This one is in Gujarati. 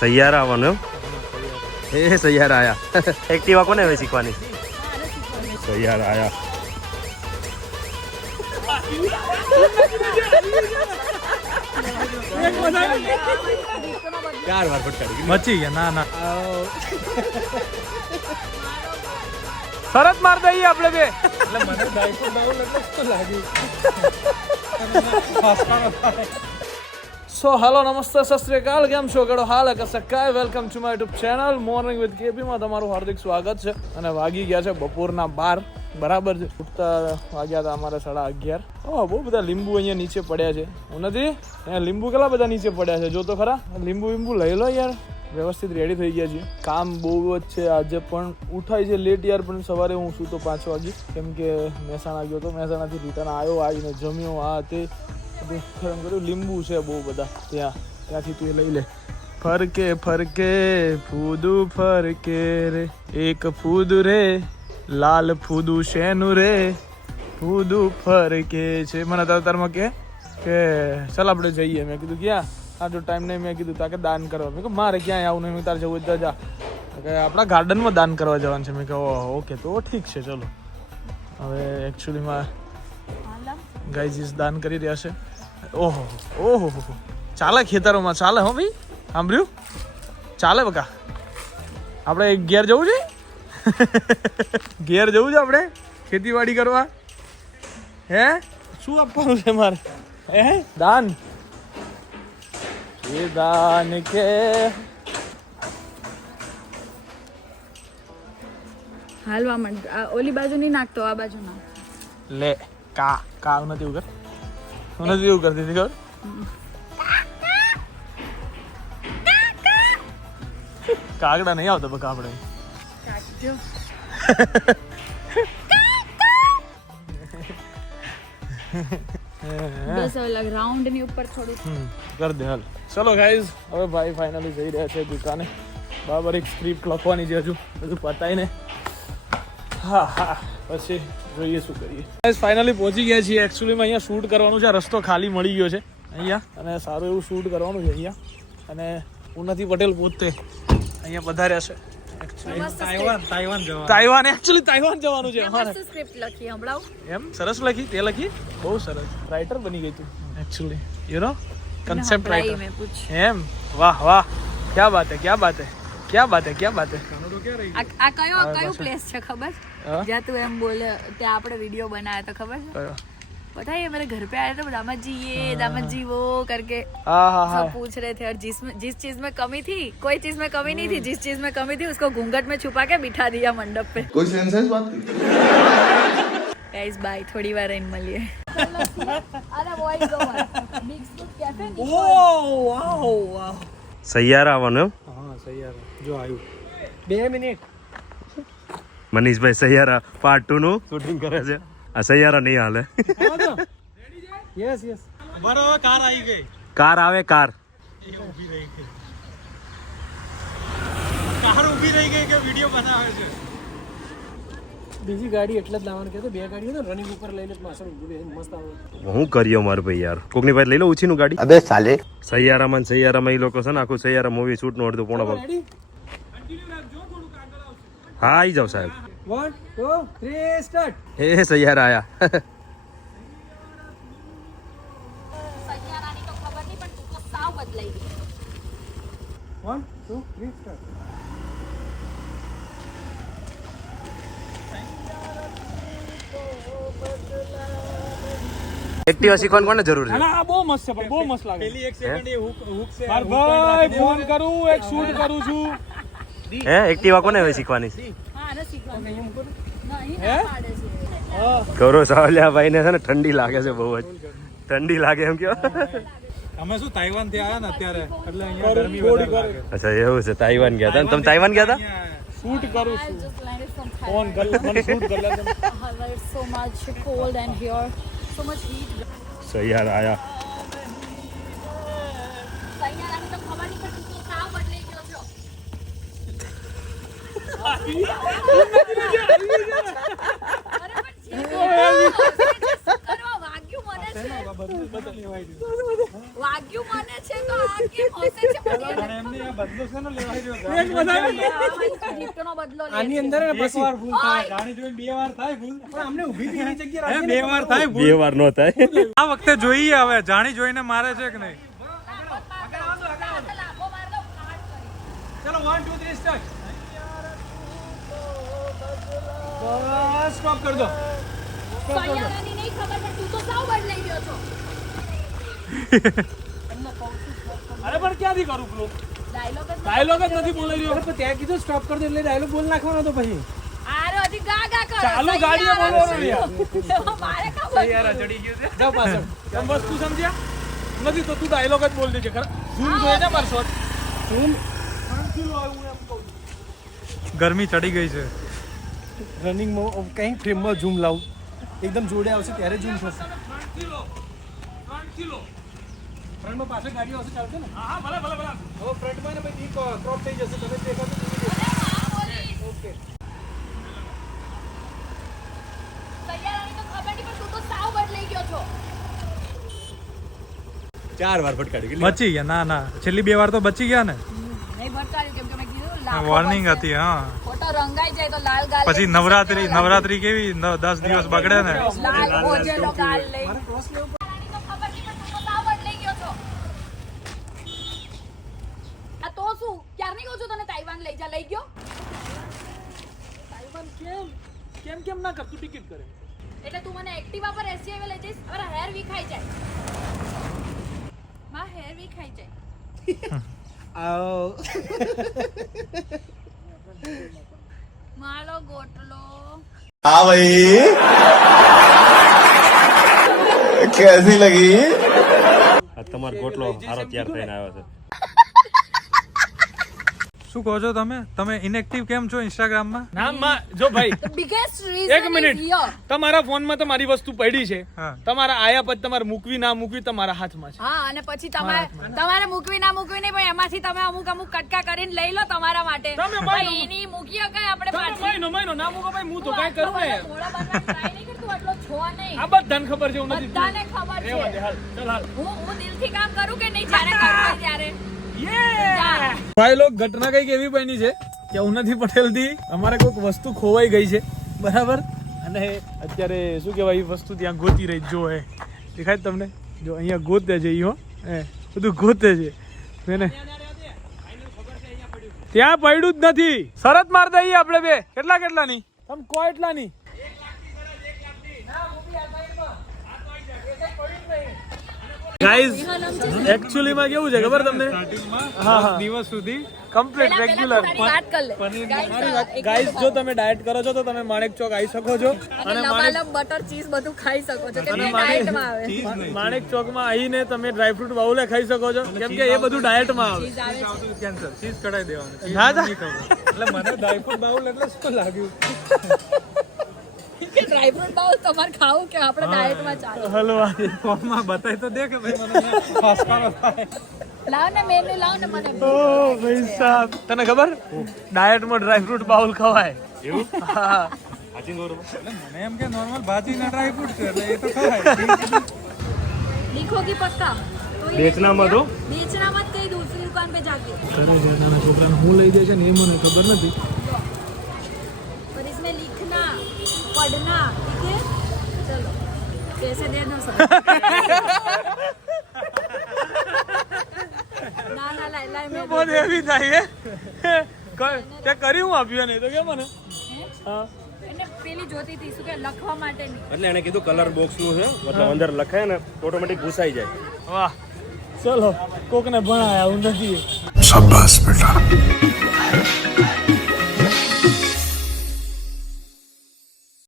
સૈયારા આવવાનું એમ? એ સૈયારા આયા. એક્ટિવા કોને હવે શીખવાની? સૈયારા આયા. ચાર વાર ફટકારી મચી ગયા ના ના. શરત માર દઈએ આપણે બે. એટલે મને ડાયફોર ડાઉન એટલે લાગ્યું. સો હાલો નમસ્તે સસ્ત્રીકાલ કેમ છો? ગડો હાલ કશે કાય? Welcome to my YouTube channel morning with કેપીમાં તમારું હાર્દિક સ્વાગત છે. અને વાગી ગયા છે બપોરના બાર. બરાબર છે? ઉઠતા વાગ્યા હતા અમારે સાડા અગિયાર. ઓ બહુ બધા લીંબુ અહીંયા નીચે પડ્યા છે. હું નથી? અહીંયા લીંબુ કેટલા બધા નીચે પડ્યા છે? જો તો ખરા. લીંબુ લીંબુ લઈ લો યાર. વ્યવસ્થિત રેડી થઈ ગયા છીએ. કામ બહુ જ છે આજે પણ. ઉઠાય છે લેટ યાર, પણ સવારે હું શું તો પાંચ વાગે. કેમ કે મહેસાણા ગયો તો મહેસાણાથી રિટર્ન આવ્યો, આવીને જમ્યો. આ તે. ગરમ કર્યું લીંબુ છે બહુ બધા. ત્યાં ત્યાંથી તું એ લઈ લે. ફરકે ફરકે ફૂદું ફરકે રે. એક ફૂદ રે લાલ ફૂદું શેનું રે. ફૂદું ફરકે છે. મને તારમાં કે કે ચાલ આપણે જઈએ. મેં કીધું ક્યાં? આ જો ટાઈમ નહીં મેં કીધું તાકે દાન કરવા. મેં કહ્યું મારે ક્યાંય આવું નહીં? મેં તારે જવું તો જા. કે આપણા ગાર્ડનમાં દાન કરવા જવાનું છે. મેં કહ્યું ઓકે તો ઠીક છે ચલો. હવે એકચ્યુઅલીમાં ગાઈઝીસ દાન કરી રહ્યા છે. ઓહો ઓહો. ચાલે ખેતરોમાં ચાલે હો ભાઈ સાંભળ્યું? ચાલે બકા. આપણે ઘેર જવું છે? ઘેર જવું છે આપણે? ખેતીવાડી કરવા? હે? શું આપવાનું છે મારે? હે? દાન? એ દાન કે હાલવા માંડ. ઓલી બાજુ નહીં નાખતો આ બાજુ નાખ. લે કા કા નથી એવું હું નથી એવું કરતી હતી ખબર? કાગડા નહીં આવતા બકા આપણે. બસ ઓલા રાઉન્ડની ઉપર થોડું કર દે હાલ. ચલો ગાઈઝ હવે ભાઈ ફાઇનલી જઈ રહ્યા છે દુકાને. બરાબર એક સ્ક્રિપ્ટ લખવાની છે હજુ. બધું પતાઈને હા હા પછી જોઈએ શું કરીએ. ફાઇનલી પહોંચી ગયા છીએ. એકચ્યુઅલીમાં અહીંયા શૂટ કરવાનું છે. રસ્તો ખાલી મળી ગયો છે. અહીંયા. અને સારું એવું શૂટ કરવાનું છે અહીંયા. અને ઉન્નતિ પટેલ પોતે અહીંયા પધાર્યા છે. Actually, તાઇવાન એકચ્યુઅલી તાઇવાન જવાનું છે. અમારે. એમ? સરસ લખી? તે લખી? બહુ સરસ. રાઇટર બની ગઈ તું. Actually you know concept writer એમ? વાહ વાહ. ક્યા બાત હે? ક્યા બાત હે? ક્યા બાત હે ક્યા બાત હે આ આ કયો કયો પ્લેસ છે ખબર હા? જ્યાં તું એમ બોલે ત્યાં આપણે વિડીયો બનાયા તો ખબર છે કયો? पता है ये मेरे घर पे आए थे दामाद जी ये दामाद जी वो करके હા હા હા सब पूछ रहे थे और जिस जिस चीज में कमी थी कोई चीज में कमी नहीं थी जिस चीज में कमी थी उसको घूंघट में छुपा के बिठा दिया मंडप पे कोई सेंस है इस बात की गाइस बाय थोड़ी बार इन મળીએ અરે voice over big scoop cafe oh wow wow Saiyaara જો આવ્યું બે minute. Manishbhai Saiyaara part two નું શૂટિંગ કરે છે. આ સૈયારા નહીં હાલે. યસ યસ બરાબર કાર આવી ગઈ. કાર આવે કાર ઊભી રહી ગઈ. કાર ઊભી રહી ગઈ કે વીડિયો બનાવે છે? બીજી ગાડી એટલે જ લાવવાનું કે બે ગાડીઓ ને રનિંગ ઉપર લઈને પાછળ મસ્ત આવે. હું કરીયો માર ભાઈ યાર. કોકની પાસે લઈ લો ઓછી ગાડી. અબે સાલે. સૈયારામાં સૈયારામાં એ લોકો છે ને આખું સૈયારા મૂવી શૂટનું અડધું પોણા ભાગ. હા આવી જાવ સાહેબ. વન ટુ થ્રી સ્ટાર્ટ હે સૈયારા આયા. One, two, three, start. Activa શીખવાની કોને જરૂર છે? ના આ બહુ મસ્ત છે પણ બહુ મસ્ત લાગે. પેલી એક સેકન્ડ એ હુક હુક છે ભાઈ ફોન કરું એક શૂટ કરું છું. હે એક્ટિવા કોને હવે શીખવાની? છે હા ને શીખવાની. નહીં હે? ગૌરવ સાવલિયા ભાઈ ને છે. ને ઠંડી લાગે છે બહુ જ. ઠંડી લાગે એમ કયો? અમે શું તાઇવાનથી આવ્યા ને અત્યારે? એટલે અહીંયા ગરમી વધારે લાગે. અચ્છા એવું છે તાઇવાન ગયા હતા તમે તાઇવાન ગયા હતા? શૂટ કરું છું ફોન. કર મને શૂટ કરી લે so much cold and here so much heat. સૈયારા આયા. વાગ્યું મને છે તો આ કેમ હસે છે મને અને એમને આ બદલો છે ને લેવાઈ રહ્યો એક વધારે ને? ગિફ્ટનો બદલો લે આની અંદર હે ને એક વાર ભૂલ થાય જાણી જોઈને બે વાર થાય ભૂલ. પણ અમને ઊભી થી એની જગ્યાએ હે, બે વાર થાય બે વાર નો થાય. આ વખતે જોઈએ હવે જાણી જોઈને મારે છે કે નહીં. ચલો 1 2 3 સ્ટાર્ટ બસ સ્ટોપ કરી દો નહીં ખબર પણ તું તો સાવ બદલાઈ ગયો છો. અરે પણ ક્યાંથી કરું પેલું? ડાયલોગ જ નથી બોલાઈ રહ્યો. પણ ત્યાં કીધું સ્ટોપ કરી દે એટલે ડાયલોગ બોલ નાખવાનો તો પછી. આરે હજી ગા ગા કરો ચાલુ ગાડીએ બોલવાનું યાર. ચડી ગયું છે. જાઓ પાછળ. તમે વસ્તુ સમજ્યા? નથી તો તું ડાયલોગ જ બોલ દેજે ખરા? ઝૂમ જોઈએ છે મારો શોટ ઝૂમ ગરમી ચડી ગઈ છે. રનિંગમાં કંઈ ફ્રેમમાં ઝૂમ લાવું. એકદમ જોડે આવશે ત્યારે ઝૂમ થશે. ત્રણ કિલો ત્રણ કિલો ફ્રન્ટમાં પાછળ ગાડીઓ હશે ચાલશે ને? હા હા ભલે ભલે ભલે. હવે ફ્રન્ટમાં ને પછી ક્રોપ થઈ જશે. તમે દેખાતું ઓકે સૈયારાની તો ખબર નહીં પણ તું તો સાવ બદલાઈ ગયો છો. ચાર વાર ફટકાડી બચી ગયા ના ના. છેલ્લી બે વાર તો બચી ગયા ને. વોર્નિંગ હતી હા. ફોટો રંગાઈ જાય તો લાલ ગાલ પછી નવરાત્રી નવરાત્રી કેવી? નવ- દસ દિવસ બગડે ને. લાલ ઓજેલો ગાલ લઈ મારે ક્રોસ લેવું સૈયારાની તો ખબર નહીં પણ તું તો સાવ બદલાઈ ગયો છો આ તો શું ક્યારની કહું છું તને તાઇવાન લઈ જા લઈ ગયો તાઇવાન કેમ કેમ કેમ ના કર તું ટિકિટ કરે? એટલે તું મને એક્ટિવા પર એસટીઆઈ લઈ જઈશ મારા હેર વિખાઈ જાય. માં હેર વિખાઈ જાય. આવો. મારો ગોટલો. હા ભાઈ. કેસી લગી? તમારો ગોટલો સારો તૈયાર થઈને આવ્યો છે. શું કહો છો તમે? તમે ઇનએક્ટિવ કેમ છો ઇન્સ્ટાગ્રામમાં ના માં જો ભાઈ બિગેસ્ટ રીઝન એક મિનિટ. તમારા ફોનમાં તમારી વસ્તુ પડી છે. તમારા આયા પછી તમારે મૂકવી ના મૂકવી તમારા હાથમાં છે. હા અને પછી તમારે તમારે મૂકવી ના મૂકવી નહીં પણ એમાંથી તમે અમુક અમુક કટકા કરીને લઈ લો તમારા માટે. તમે ભાઈ એની મૂકીઓ કઈ આપણે તમે પાછી. મહિનો મહિનો ના મૂકો ભાઈ હું તો કાઈ કરું ને નહીં કરતું, છો નહીં. આ બધાને ખબર છે હું નથી બધાને ખબર છે. હાલ ચાલ હાલ. હું હું દિલથી કામ કરું કે નહીં? જ્યારે કરું ત્યારે. ભાઈ લોક ઘટના કંઈક એવી બની છે કે ઉન્નતિ પટેલથી અમારે કોઈક વસ્તુ ખોવાઈ ગઈ છે. બરાબર? અને અત્યારે શું કહેવાય એ વસ્તુ ત્યાં ગોતી રહી જો એ દેખાય તમને? જો અહીંયા ગોતે છે હો. એ બધું ગોતે છે. એને ત્યાં પડ્યું જ નથી. શરત માર દઈએ આપણે બે. કેટલા કેટલા ની તમ કો એટલા ની ગાઈઝ એકચ્યુઅલી માં કેવું છે? ખબર તમને? હા હા. દિવસ સુધી કમ્પ્લીટ રેગ્યુલર મિનિટ જો તમે ડાયટ કરો છો તો તમે માણેક ચોક આવી શકો છો. અને લબાલબ બટર ચીઝ બધું ખાઈ શકો છો. અને કે માણેક- ડાયટમાં આવે. માણેક ચોકમાં આવીને તમે ડ્રાયફ્રૂટ બાઉલે ખાઈ શકો છો. કેમ કે એ બધું ડાયટમાં આવે. કેન્સર ચીઝ કઢાઈ દેવાનું. ના. એટલે મને ડ્રાયફ્રૂટ બાઉલ એટલે શું લાગ્યું? કે ડ્રાયફ્રૂટ બાઉલ તમારે ખાવું કે આપણે ડાયટમાં ચાલે હલવા ફોનમાં બતાય તો દે કે ભાઈ મને ફાસ્કારો થાય લાવ ને મેનુ લાવ ને મને ઓ ભાઈ સાહેબ તને ખબર ડાયટમાં ડ્રાયફ્રૂટ બાઉલ ખવાય એવું હા હાચી ગૌરવ એટલે મને એમ કે નોર્મલ ભાજી ના ડ્રાયફ્રૂટ છે એટલે એ તો ખવાય लिखोगी पक्का तो ये बेचना मत हो। बेचना मत कहीं दूसरी दुकान पे जाके નાના છોકરાને હું લઈ જાય છે ને એ મને ખબર નથી और इसमें लिखना पढ़ना ठीक है चलो कैसे दे दो सब ના ના લાઈ લાઈ મેં બહુ એવી થાય હે ક- તે કરી હું આપ્યું નહીં તો કે મને હા એને પેલી જોતી હતી શું કે લખવા માટે નહીં એટલે એને કીધું કલર બોક્સ નું છે મતલબ અંદર લખાય ને ઓટોમેટિક ઘૂસાઈ જાય વાહ ચલો કોકને ભણાયા હું નથી शाबाश बेटा